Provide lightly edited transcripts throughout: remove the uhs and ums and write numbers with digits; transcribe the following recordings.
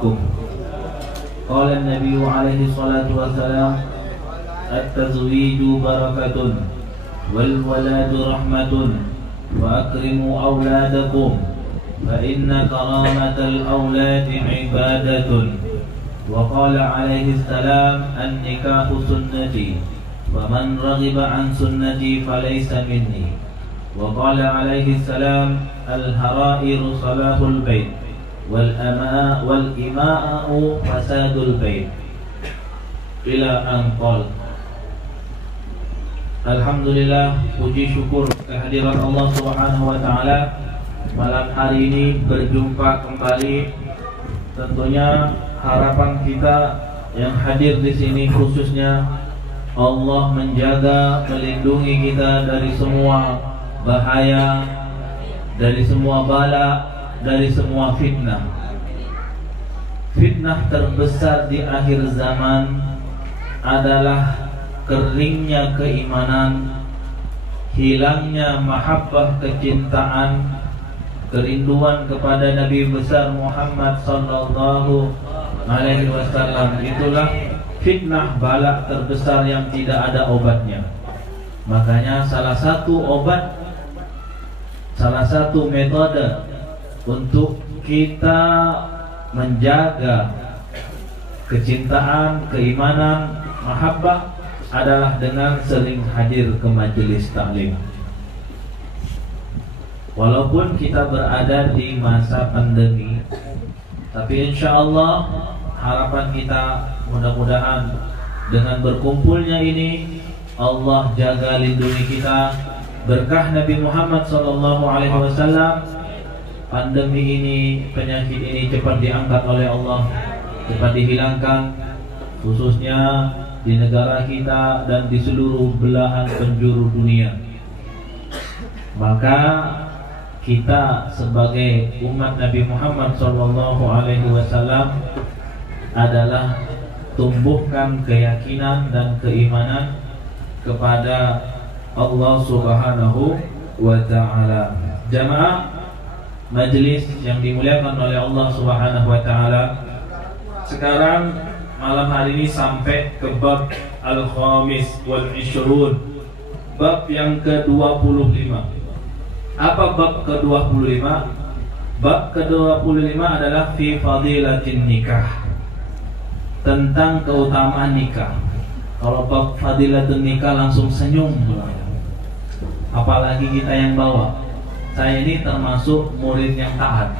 minkum. Qala an-nabiy alaihi salatu wassalam, at-tazwiju barakatun wal waladu rahmatun wa akrimu awladakum fa inna karamatal awladi ibadatun. Wa qala alaihi salam, an-nikahu sunnati faman raghiba an sunnati falaysa minni. Wa qala alaihi salam, al-hara'iru salahul bait wal ima'u fasadul bait. Ila an qala. Alhamdulillah, puji syukur kehadiran Allah Subhanahu wa taala. Malam hari ini berjumpa kembali. Tentunya harapan kita yang hadir di sini khususnya Allah menjaga, melindungi kita dari semua bahaya, dari semua bala, dari semua fitnah. Fitnah terbesar di akhir zaman adalah keringnya keimanan, hilangnya mahabbah kecintaan, kerinduan kepada Nabi besar Muhammad sallallahu alaihi wasallam. Itulah fitnah bala terbesar yang tidak ada obatnya. Makanya salah satu obat, salah satu metode untuk kita menjaga kecintaan, keimanan, mahabbah adalah dengan sering hadir ke majelis taklim. Walaupun kita berada di masa pandemi, tapi insya Allah harapan kita mudah-mudahan dengan berkumpulnya ini Allah jaga lindungi kita, berkah Nabi Muhammad SAW. Pandemi ini, penyakit ini cepat diangkat oleh Allah, cepat dihilangkan, khususnya di negara kita dan di seluruh belahan penjuru dunia. Maka kita sebagai umat Nabi Muhammad SAW adalah tumbuhkan keyakinan dan keimanan kepada Allah Subhanahu wa taala. Jamaah majelis yang dimuliakan oleh Allah Subhanahu wa taala, sekarang malam hari ini sampai ke bab al-khamis wal ishrun, bab yang ke-25. Apa bab ke-25? Bab ke-25 adalah fi fadilatin nikah, tentang keutamaan nikah. Kalau bab fadilatun nikah langsung senyum, apalagi kita yang bawa. Saya ini termasuk murid yang taat.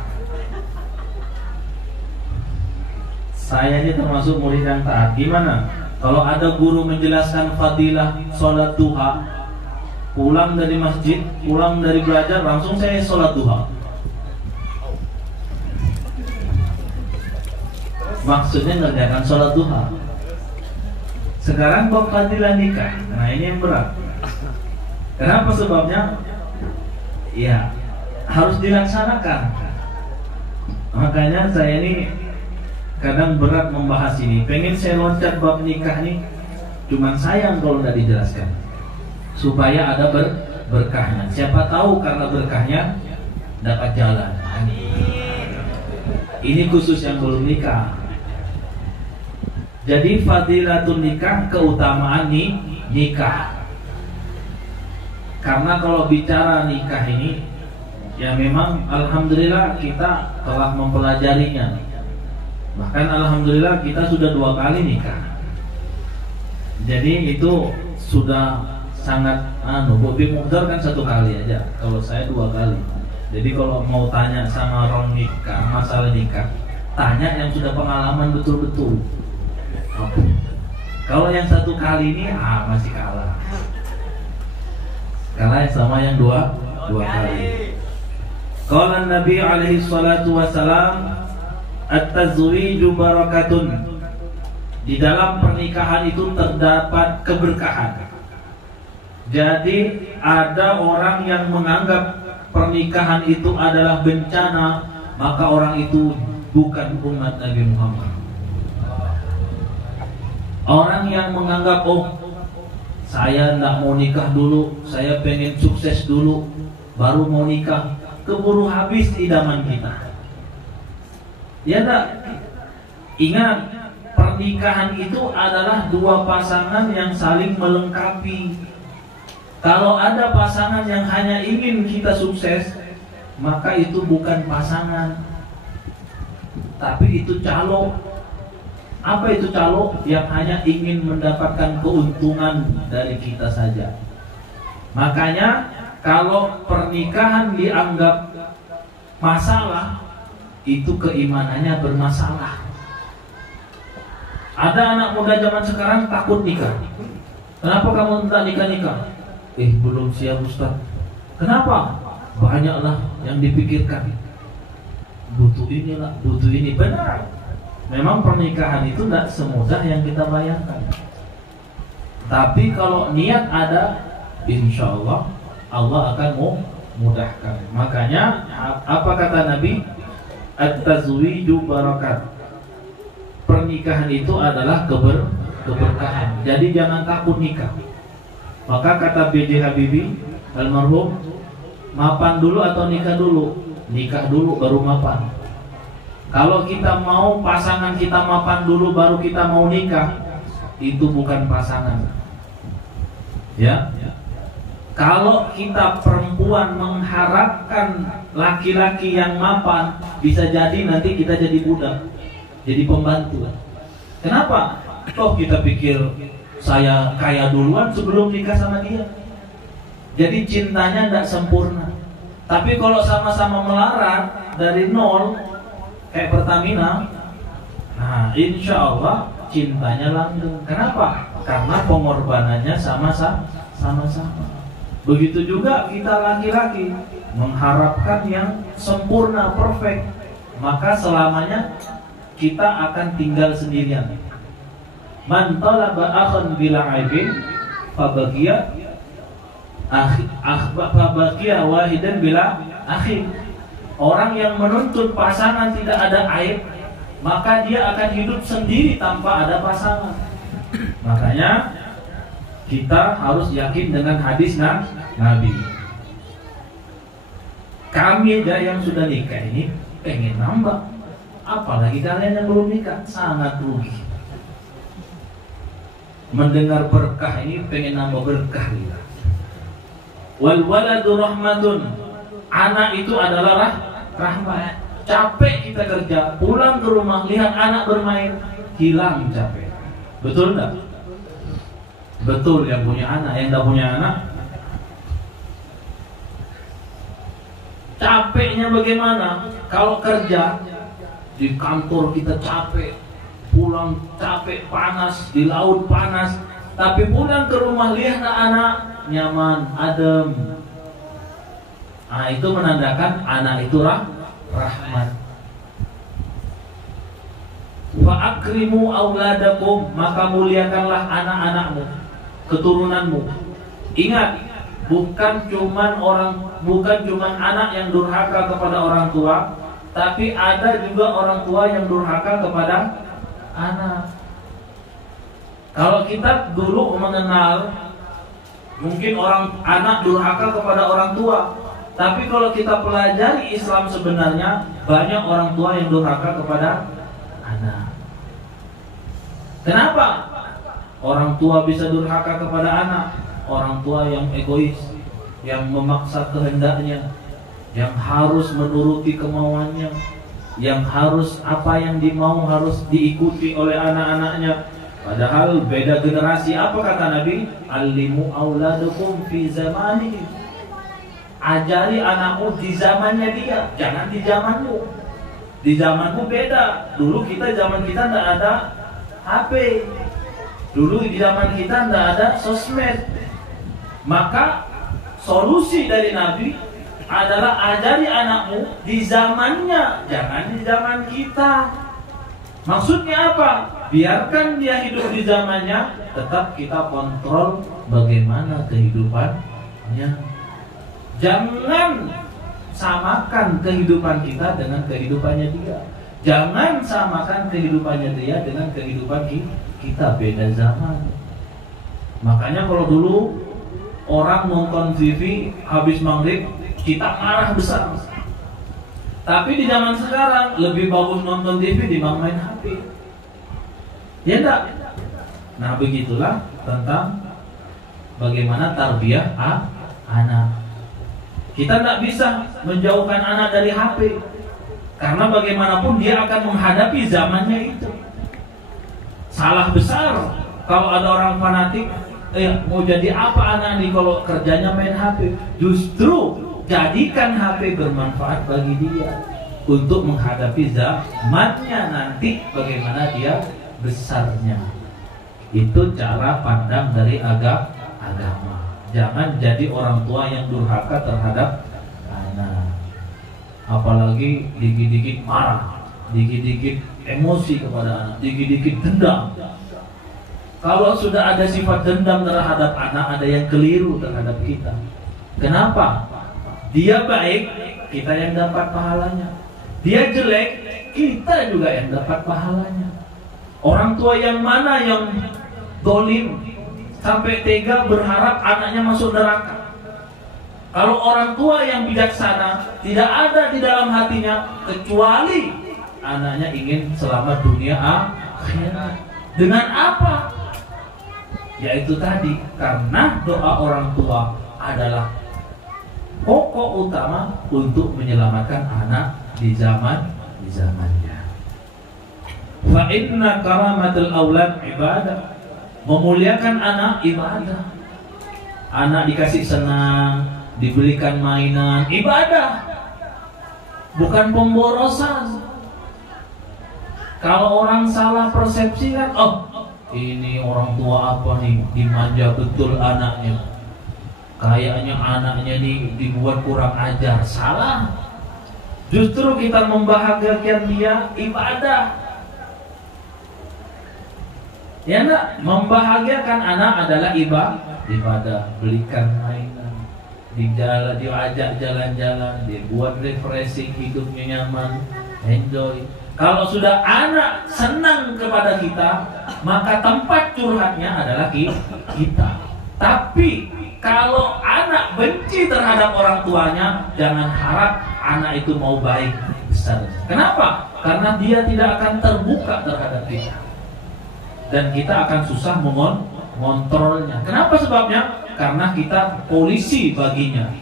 Saya ini termasuk murid yang taat. Gimana? Kalau ada guru menjelaskan fadilah sholat duha, pulang dari masjid, pulang dari belajar, langsung saya sholat duha. Maksudnya ngerjakan sholat duha. Sekarang bab fadilah nikah. Nah ini yang berat. Kenapa sebabnya? Ya, harus dilaksanakan. Makanya saya ini kadang berat membahas ini. Pengen saya loncat bab nikah nih, cuman sayang kalau tidak dijelaskan, supaya ada berkahnya. Siapa tahu karena berkahnya dapat jalan. Ini khusus yang belum nikah. Jadi fadilatun nikah, keutamaan nikah. Karena kalau bicara nikah ini, ya memang alhamdulillah kita telah mempelajarinya. Bahkan alhamdulillah kita sudah 2 kali nikah. Jadi itu sudah sangat Bobi Mukhtar kan 1 kali aja. Kalau saya 2 kali. Jadi kalau mau tanya sama orang nikah, masalah nikah, tanya yang sudah pengalaman betul-betul. Kalau yang 1 kali ini masih kalah. Kalah sama yang dua kali. Qala Nabi alaihi salatu wassalam, at-tazwiju barakatun. Di dalam pernikahan itu terdapat keberkahan. Jadi ada orang yang menganggap pernikahan itu adalah bencana, maka orang itu bukan umat Nabi Muhammad. Orang yang menganggap, saya tidak mau nikah dulu, saya pengen sukses dulu, baru mau nikah, keburu habis idaman kita. Ya tak? Ingat, pernikahan itu adalah dua pasangan yang saling melengkapi. Kalau ada pasangan yang hanya ingin kita sukses, maka itu bukan pasangan, tapi itu calo. Apa itu calo? Yang hanya ingin mendapatkan keuntungan dari kita saja. Makanya kalau pernikahan dianggap masalah, itu keimanannya bermasalah. Ada anak muda zaman sekarang takut nikah. Kenapa kamu tak nikah-nikah? Belum siap Ustaz. Kenapa? Banyaklah yang dipikirkan. Butuh inilah, butuh ini. Benar. Memang pernikahan itu tidak semudah yang kita bayangkan. Tapi kalau niat ada, insya Allah Allah akan memudahkan. Makanya apa kata Nabi? At-tazwiju barakat. Pernikahan itu adalah keberkahan. Jadi jangan takut nikah. Maka kata B.J. Habibie almarhum, mapan dulu atau nikah dulu? Nikah dulu baru mapan. Kalau kita mau pasangan kita mapan dulu baru kita mau nikah, itu bukan pasangan. Ya. Kalau kita perempuan mengharapkan laki-laki yang mapan, bisa jadi nanti kita jadi budak, jadi pembantu. Kenapa? Toh kita pikir saya kaya duluan sebelum nikah sama dia. Jadi cintanya tidak sempurna. Tapi kalau sama-sama melarat dari nol, kayak Pertamina, nah insya Allah cintanya langgeng. Kenapa? Karena pengorbanannya sama-sama. Begitu juga kita laki-laki mengharapkan yang sempurna, perfect, maka selamanya kita akan tinggal sendirian. Man talaba akhan bila aibin fabaqiya wahidan bila akhi. Orang yang menuntut pasangan tidak ada aib, maka dia akan hidup sendiri tanpa ada pasangan. Makanya kita harus yakin dengan hadis Nabi. Kami aja yang sudah nikah ini pengen nambah, apalagi kalian yang belum nikah, sangat rugi. Mendengar berkah ini pengen nambah berkah kita. Wal waladu rahmatun. Anak itu adalah rahmat. Capek kita kerja, pulang ke rumah lihat anak bermain, hilang capek. Betul enggak? Betul, yang punya anak, yang enggak punya anak capeknya bagaimana? Kalau kerja di kantor kita capek, pulang capek, panas, di laut panas, tapi pulang ke rumah lihat anak nyaman, adem. Nah, itu menandakan anak itu rahmat. Fa akrimu auladakum, maka muliakanlah anak-anakmu, keturunanmu. Ingat, bukan cuman anak yang durhaka kepada orang tua, tapi ada juga orang tua yang durhaka kepada anak. Kalau kita dulu mengenal, mungkin anak durhaka kepada orang tua, tapi kalau kita pelajari Islam sebenarnya banyak orang tua yang durhaka kepada anak. Kenapa? Orang tua bisa durhaka kepada anak. Orang tua yang egois, yang memaksa kehendaknya, yang harus menuruti kemauannya, yang harus apa yang dimau harus diikuti oleh anak-anaknya. Padahal beda generasi. Apa kata Nabi? Allimu auladukum fi zamanihi. Ajari anakmu di zamannya dia, jangan di zamanmu. Di zamanmu beda. Dulu zaman kita tidak ada HP. Dulu di zaman kita tidak ada sosmed. Maka solusi dari Nabi adalah ajari anakmu di zamannya, jangan di zaman kita. Maksudnya apa? Biarkan dia hidup di zamannya, tetap kita kontrol bagaimana kehidupannya. Jangan samakan kehidupan kita dengan kehidupannya dia. Jangan samakan kehidupannya dia dengan kehidupan kita. Beda zaman. Makanya kalau dulu orang nonton TV habis maghrib, kita marah besar. Tapi di zaman sekarang lebih bagus nonton TV dibanding main HP. Ya enggak? Nah begitulah tentang bagaimana tarbiyah anak. Kita tidak bisa menjauhkan anak dari HP, karena bagaimanapun dia akan menghadapi zamannya itu. Salah besar kalau ada orang fanatik, mau jadi apa anak ini kalau kerjanya main HP. Justru jadikan HP bermanfaat bagi dia untuk menghadapi zamannya nanti, bagaimana dia besarnya. Itu cara pandang dari agama. Jangan jadi orang tua yang durhaka terhadap anak. Apalagi dikit-dikit marah, dikit-dikit emosi kepada anak, dikit-dikit dendam. Kalau sudah ada sifat dendam terhadap anak, ada yang keliru terhadap kita. Kenapa? Dia baik, kita yang dapat pahalanya. Dia jelek, kita juga yang dapat pahalanya. Orang tua yang mana yang dolim sampai tega berharap anaknya masuk neraka? Kalau orang tua yang bijaksana, tidak ada di dalam hatinya kecuali anaknya ingin selamat dunia akhirat. Dengan apa? Yaitu tadi, karena doa orang tua adalah pokok utama untuk menyelamatkan anak di zamannya. Fa inna karamatul aulad ibadah. Memuliakan anak ibadah. Anak dikasih senang, dibelikan mainan, ibadah, bukan pemborosan. Kalau orang salah persepsi kan, oh ini orang tua apa nih, dimanja betul anaknya, kayaknya anaknya nih dibuat kurang ajar. Salah. Justru kita membahagiakan dia ibadah. Ya enggak? Membahagiakan anak adalah ibadah. Belikan mainan, diajak jalan-jalan, dibuat refreshing, hidupnya nyaman, enjoy. Kalau sudah anak senang kepada kita, maka tempat curhatnya adalah kita. Tapi kalau anak benci terhadap orang tuanya, jangan harap anak itu mau baik besar. Kenapa? Karena dia tidak akan terbuka terhadap kita, dan kita akan susah mengontrolnya. Kenapa sebabnya? Karena kita polisi baginya.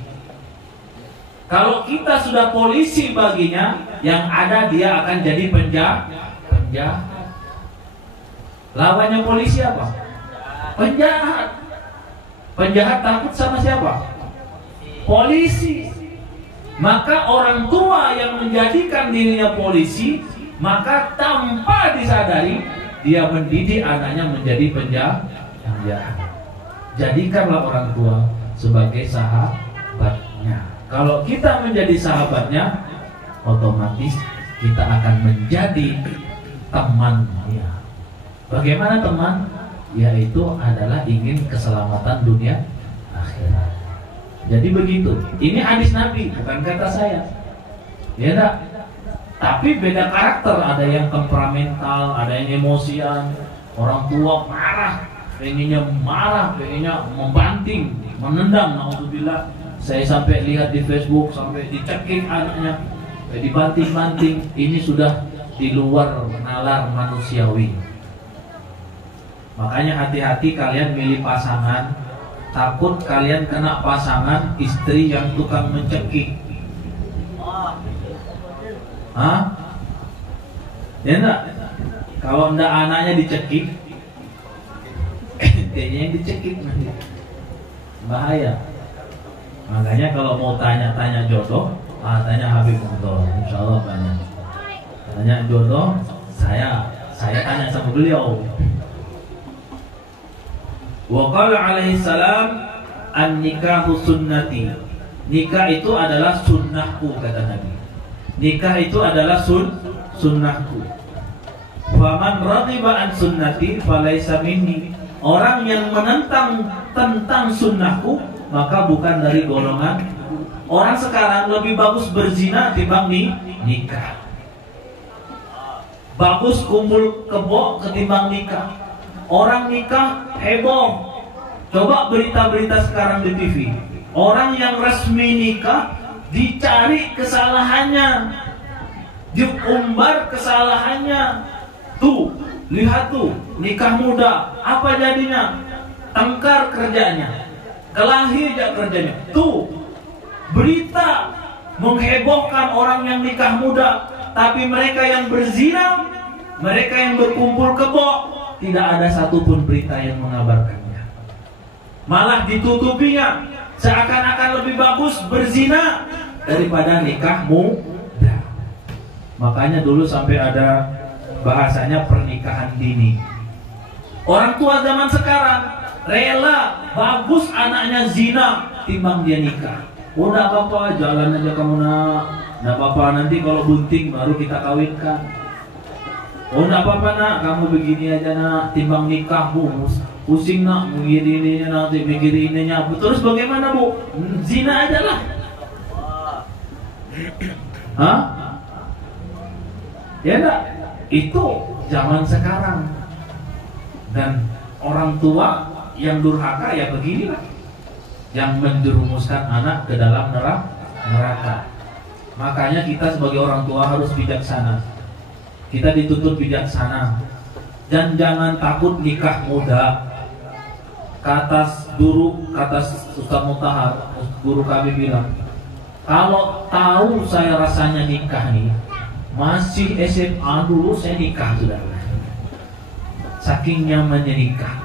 Kalau kita sudah polisi baginya, yang ada dia akan jadi penjahat. Lawannya polisi apa? Penjahat. Penjahat takut sama siapa? Polisi. Maka orang tua yang menjadikan dirinya polisi, maka tanpa disadari dia mendidik anaknya menjadi penjahat. Jadikanlah orang tua sebagai sahabatnya. Kalau kita menjadi sahabatnya, otomatis kita akan menjadi temannya. Bagaimana teman? Yaitu adalah ingin keselamatan dunia akhirat. Jadi begitu. Ini hadis Nabi, bukan kata saya. Ya enggak? Tapi beda karakter, ada yang temperamental, ada yang emosian. Orang tua marah, pengennya membanting, menendang. Alhamdulillah, saya sampai lihat di Facebook, sampai dicekik anaknya, dibanting-banting. Ini sudah di luar nalar manusiawi. Makanya hati-hati kalian milih pasangan, takut kalian kena pasangan istri yang tukang mencekik. Hah? Ya enggak? Kalau enggak anaknya dicekik, kayaknya yang dicekik nanti bahaya. Makanya kalau mau tanya-tanya jodoh, tanya Habib Mukhtar, insya Allah banyak. Tanya jodoh, saya tanya sama beliau. Wa qala alaihi salam, an-nikahu sunnati. Nikah itu adalah sunnahku, kata Nabi. Nikah itu adalah sunnahku. Faman raghiba an sunnati falaysa minni. Orang yang menentang tentang sunnahku, maka bukan dari golongan. Orang sekarang lebih bagus berzina timbang nikah. Bagus kumpul kebo ketimbang nikah. Orang nikah heboh. Coba berita-berita sekarang di TV. Orang yang resmi nikah dicari kesalahannya, diumbar kesalahannya. Tuh, Lihat tuh, nikah muda, apa jadinya? Tengkar kerjanya, kelahi aja kerjanya. Tuh, berita menghebohkan orang yang nikah muda, tapi mereka yang berzina, mereka yang berkumpul kebo, tidak ada satupun berita yang mengabarkannya. Malah ditutupinya, seakan-akan lebih bagus berzina daripada nikah muda. Makanya dulu sampai ada bahasanya pernikahan dini. Orang tua zaman sekarang rela bagus anaknya zina timbang dia nikah. Oh, enggak apa-apa, jalan aja kamu nak. Enggak apa-apa, nanti kalau bunting baru kita kawinkan. Oh, enggak apa-apa nak, kamu begini aja nak, timbang nikah bu. Pusing nak, mikir ininya nanti, mikir ininya. Terus bagaimana bu? Zina aja lah. Hah? Ya enggak? Itu zaman sekarang. Dan orang tua yang durhaka ya beginilah, yang menjerumuskan anak ke dalam neraka. Makanya kita sebagai orang tua harus bijaksana. Kita dituntut bijaksana. Dan jangan takut nikah muda. Kata Ustaz Mutahar, guru kami bilang, kalau tahu saya rasanya nikah nih, masih SMA dulu saya nikah sudah. Saking nyamannya nikah.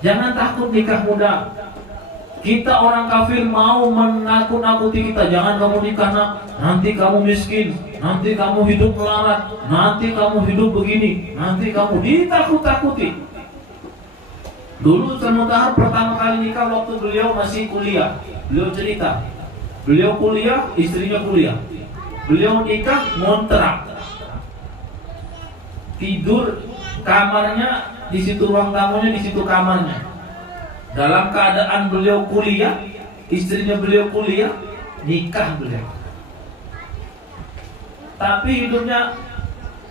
Jangan takut nikah muda. Kita orang kafir mau menakut-nakuti kita, jangan kamu nikah nak, nanti kamu miskin, nanti kamu hidup melarat, nanti kamu hidup begini, nanti kamu ditakut-takuti. Dulu Ustaz Mutahar pertama kali nikah waktu beliau masih kuliah. Beliau cerita, beliau kuliah, istrinya kuliah. Beliau nikah ngontrak. Tidur kamarnya di situ, ruang tamunya di situ kamarnya. Dalam keadaan beliau kuliah, istrinya beliau kuliah, nikah beliau. Tapi hidupnya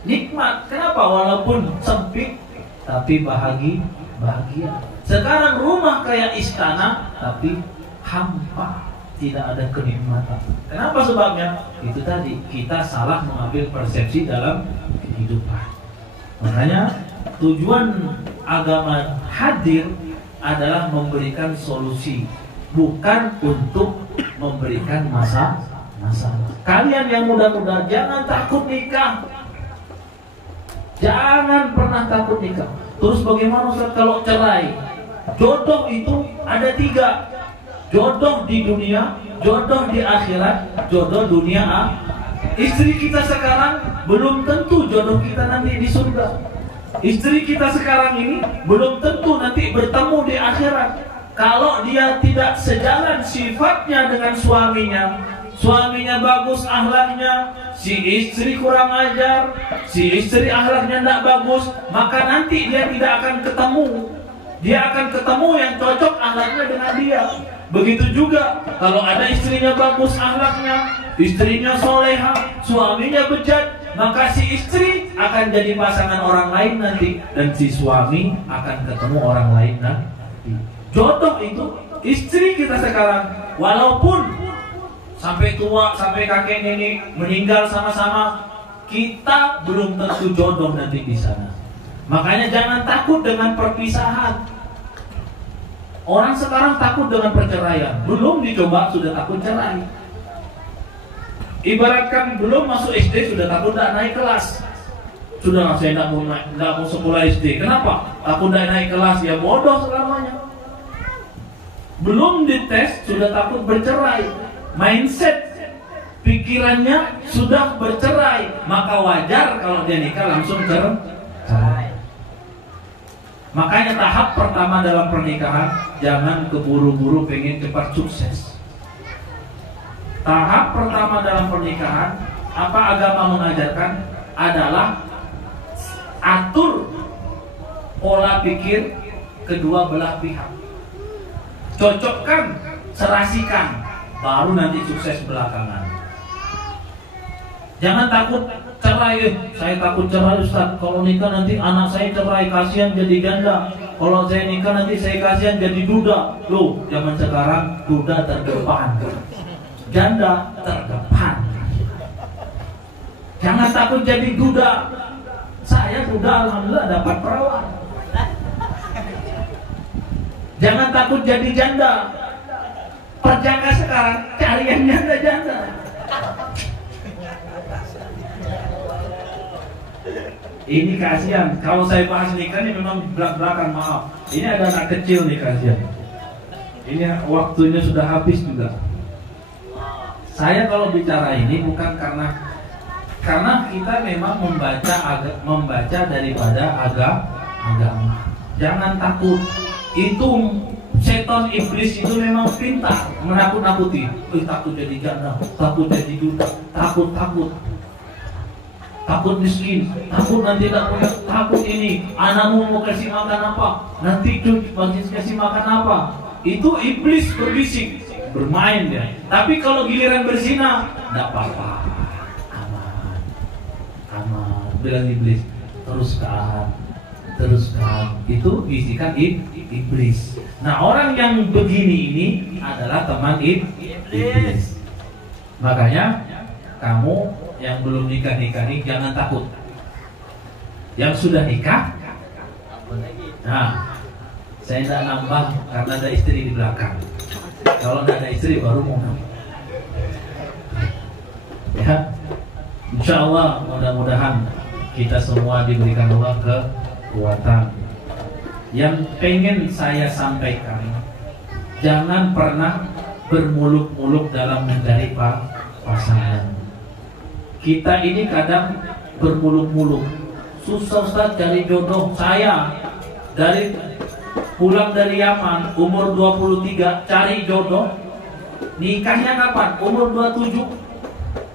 nikmat. Kenapa? Walaupun sempit, tapi bahagia. Sekarang rumah kayak istana, tapi hampa, tidak ada kenikmatan. Kenapa sebabnya? Itu tadi, kita salah mengambil persepsi dalam kehidupan. Makanya tujuan agama hadir adalah memberikan solusi, bukan untuk memberikan masalah. Kalian yang muda-muda jangan takut nikah. Jangan pernah takut nikah. Terus bagaimana Ustaz kalau cerai? Jodoh itu ada 3. Jodoh di dunia, jodoh di akhirat, jodoh dunia. Istri kita sekarang belum tentu jodoh kita nanti di surga. Istri kita sekarang ini belum tentu nanti bertemu di akhirat. Kalau dia tidak sejalan sifatnya dengan suaminya bagus akhlaknya, si istri kurang ajar, si istri akhlaknya tidak bagus, maka nanti dia tidak akan ketemu. Dia akan ketemu yang cocok akhlaknya dengan dia. Begitu juga kalau ada istrinya bagus akhlaknya, istrinya soleha, suaminya bejat, maka si istri akan jadi pasangan orang lain nanti, dan si suami akan ketemu orang lain nanti. Jodoh itu istri kita sekarang, walaupun sampai tua, sampai kakek nenek meninggal sama-sama, kita belum tentu jodoh nanti di sana. Makanya jangan takut dengan perpisahan. Orang sekarang takut dengan perceraian. Belum dicoba sudah takut cerai. Ibaratkan belum masuk SD sudah takut tidak naik kelas. Sudah saya tidak mau sekolah SD. Kenapa? Takut tidak naik kelas, ya bodoh selamanya. Belum dites sudah takut bercerai. Mindset pikirannya sudah bercerai, maka wajar kalau dia nikah langsung cerai. Makanya tahap pertama dalam pernikahan, jangan keburu-buru pengen cepat sukses. Tahap pertama dalam pernikahan, apa agama mengajarkan adalah atur pola pikir kedua belah pihak. Cocokkan, serasikan, baru nanti sukses belakangan. Jangan takut cerai. Saya takut cerai Ustaz. Kalau nikah nanti anak saya cerai, kasihan jadi janda. Kalau saya nikah nanti saya kasihan jadi duda. Loh, zaman sekarang duda terdepan, janda terdepan. Jangan takut jadi duda. Saya sudah alhamdulillah dapat perawan. Jangan takut jadi janda. Perjaka sekarang cari yang janda-janda. Ini kasihan. Kalau saya bahas nikah ini memang belak-belakan, maaf. Ini ada anak kecil nih, kasihan. Ini waktunya sudah habis juga. Saya kalau bicara ini bukan karena kita memang membaca daripada agama. Jangan takut. Itu setan iblis itu memang pintar menakut-nakuti. Takut jadi janda, takut jadi duda, takut miskin, takut nanti tidak punya, takut ini anakmu mau kasih makan apa, nanti kasih makan apa. Itu iblis berbisik, bermain dia. Tapi kalau giliran berzina, tidak apa-apa, aman, bilang iblis. Teruskan. Itu bisikan iblis. Nah, orang yang begini ini adalah teman iblis. Makanya kamu yang belum nikah nih jangan takut. Yang sudah nikah, nah, saya tidak nambah karena ada istri di belakang. Kalau tidak ada istri baru mau nambah. Ya, insya Allah mudah-mudahan kita semua diberikan Allah kekuatan. Yang pengen saya sampaikan, jangan pernah bermuluk-muluk dalam mencari pasangan. Kita ini kadang bermuluk-muluk, susah Ustaz cari jodoh. Saya pulang dari Yaman umur 23 cari jodoh, nikahnya kapan? Umur 27.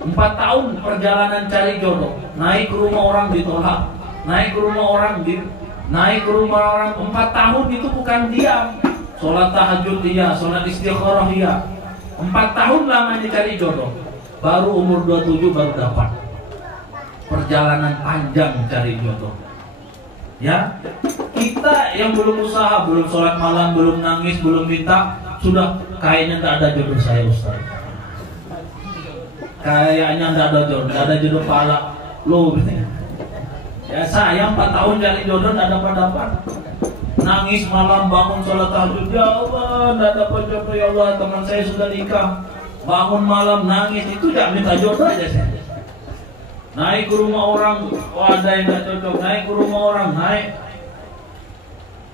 4 tahun perjalanan cari jodoh. Naik ke rumah orang ditolak, naik ke rumah orang 4 tahun itu bukan diam. Sholat tahajud iya, sholat istikharah iya. 4 tahun lamanya cari jodoh. Baru umur 27 baru dapat. Perjalanan panjang cari jodoh. Ya, kita yang belum usaha, belum sholat malam, belum nangis, belum minta, sudah kayaknya tidak ada jodoh saya Ustaz. Kayaknya tidak ada jodoh pala. Loh, ya saya 4 tahun cari jodoh tidak dapat. Nangis malam, bangun sholat tahajud, ya Allah tidak dapat jodoh ya Allah, teman saya sudah nikah. Bangun malam nangis, itu tidak minta jodoh aja saya. Naik ke rumah orang, ada yang tidak cocok. Naik ke rumah orang,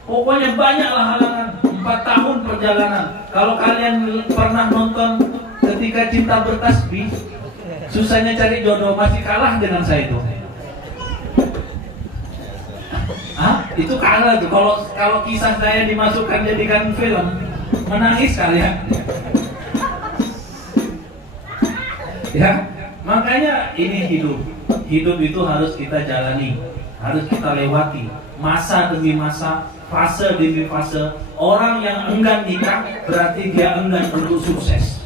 pokoknya banyaklah halangan. 4 tahun perjalanan. Kalau kalian pernah nonton Ketika Cinta Bertasbih, susahnya cari jodoh, masih kalah dengan saya itu. Itu kalah tuh. Kalau kisah saya dimasukkan jadikan film, menangis kalian. Ya, makanya ini hidup. Hidup itu harus kita jalani, harus kita lewati. Masa demi masa, fase demi fase. Orang yang enggan nikah berarti dia enggan untuk sukses.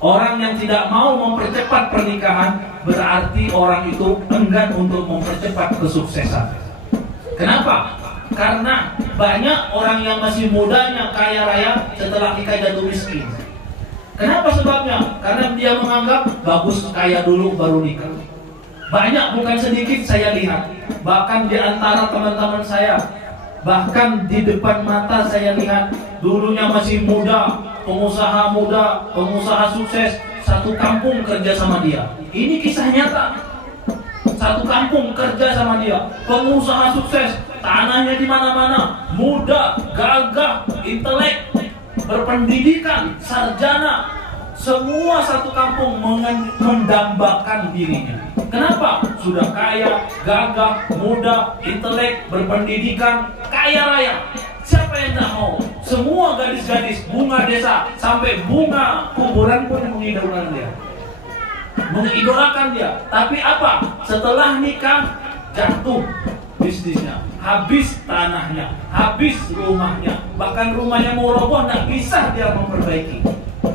Orang yang tidak mau mempercepat pernikahan berarti orang itu enggan untuk mempercepat kesuksesan. Kenapa? Karena banyak orang yang masih mudanya kaya raya setelah nikah jatuh miskin. Kenapa sebabnya? Karena dia menganggap bagus kaya dulu baru nikah. Banyak, bukan sedikit saya lihat. Bahkan di antara teman-teman saya, bahkan di depan mata saya lihat, dulunya masih muda, pengusaha sukses, satu kampung kerja sama dia. Ini kisah nyata. Satu kampung kerja sama dia, pengusaha sukses, tanahnya di mana-mana, muda, gagah, intelek, berpendidikan, sarjana, semua satu kampung mendambakan dirinya. Kenapa? Sudah kaya, gagah, muda, intelek, berpendidikan, kaya raya. Siapa yang tak mau? Semua gadis-gadis, bunga desa, sampai bunga kuburan pun mengidolakan dia. Mengidolakan dia. Tapi apa? Setelah nikah jatuh bisnisnya, habis tanahnya, habis rumahnya, bahkan rumahnya mau roboh, tidak bisa dia memperbaiki.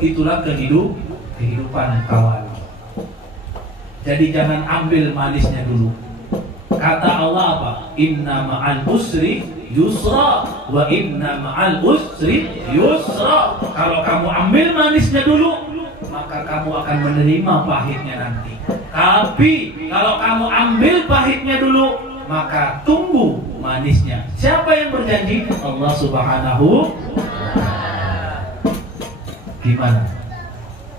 Itulah kehidupan kawan. Jadi jangan ambil manisnya dulu. Kata Allah apa? Inna ma'al usri yusra wa inna ma'al usri yusra. Kalau kamu ambil manisnya dulu, maka kamu akan menerima pahitnya nanti. Tapi kalau kamu ambil pahitnya dulu, maka tunggu manisnya. Siapa yang berjanji? Allah Subhanahu. Gimana?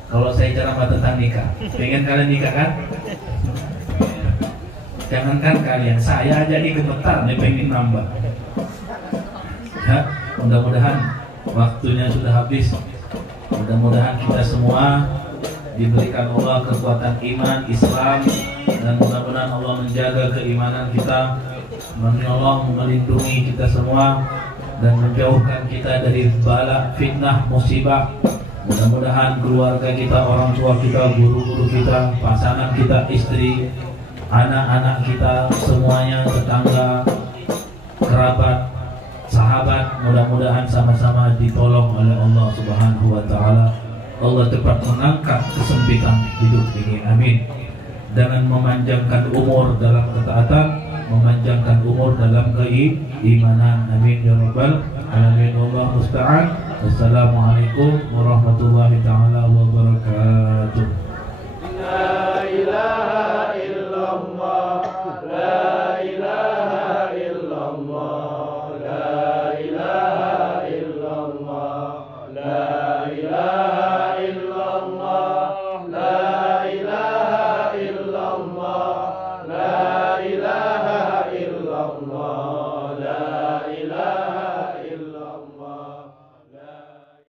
Kalau saya ceramah tentang nikah, pengen kalian nikah kan? Jangankan kalian, saya aja ini gemetar nih pengen nambah. Ya, mudah-mudahan waktunya sudah habis. Mudah-mudahan kita semua diberikan Allah kekuatan iman Islam, dan mudah-mudahan Allah menjaga keimanan kita, Allah melindungi kita semua dan menjauhkan kita dari bala, fitnah, musibah. Mudah-mudahan keluarga kita, orang tua kita, guru-guru kita, pasangan kita, istri, anak-anak kita, semuanya, tetangga, kerabat, sahabat, mudah-mudahan sama-sama ditolong oleh Allah Subhanahu wa taala. Allah cepat mengangkat kesempitan hidup ini, amin. Dengan memanjangkan umur dalam ketaatan, memanjangkan umur dalam keimanan, amin ya rabbal alamin. Allah musta'an. Wassalamualaikum warahmatullahi taala wabarakatuh.